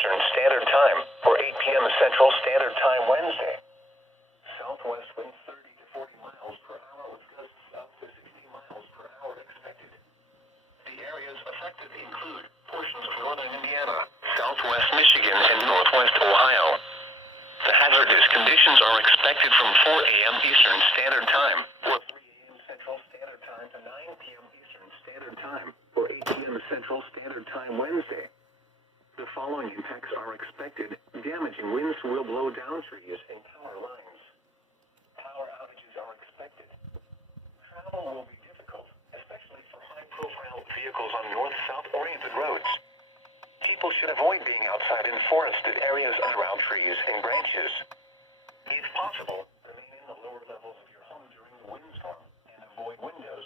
Eastern Standard Time or 8 p.m. Central Standard Time Wednesday. Southwest winds 30 to 40 miles per hour with gusts up to 60 miles per hour expected. The areas affected include portions of northern Indiana, southwest Michigan, and northwest Ohio. The hazardous conditions are expected from 4 a.m. Eastern Standard Time or 3 a.m. Central Standard Time to 9 p.m. Eastern Standard Time or 8 p.m. Central Standard Time Wednesday. The following impacts are expected. Damaging winds will blow down trees and power lines. Power outages are expected. Travel will be difficult, especially for high-profile vehicles on north-south oriented roads. People should avoid being outside in forested areas around trees and branches. If possible, remain in the lower levels of your home during the windstorm and avoid windows